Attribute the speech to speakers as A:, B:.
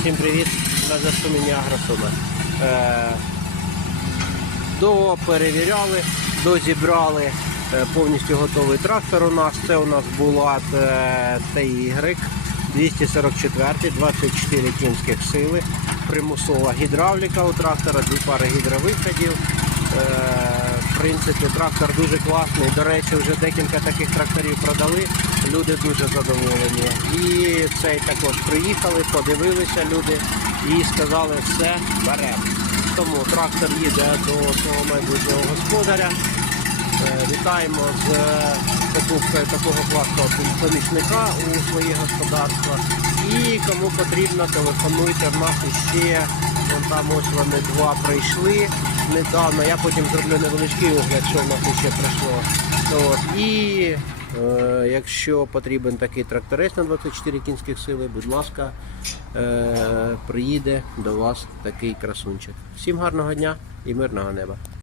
A: Всім привіт! На зв'язку мені Агросуми. Е, доперевіряли, дозібрали е, повністю готовий трактор у нас. Це у нас Булат е, TY 244, 24 кінських сили, примусова гідравліка у трактора, дві пари гідровиходів. Е, В принципі, трактор дуже класний. До речі, вже декілька таких тракторів продали. Люди дуже задоволені. І цей також приїхали, подивилися люди і сказали, все беремо. Тому трактор їде до свого майбутнього господаря. Е, Вітаємо з е, покупкою такого класного помічника у своє господарство. І кому потрібно, телефонуйте. В нас ще вон там ось вони два прийшли недавно. Я потім зроблю невеличкий огляд, що в нас ще прийшло. От. І е, якщо потрібен такий тракторець на 24 кінських сили, будь ласка, е, приїде до вас такий красунчик. Всім гарного дня і мирного неба.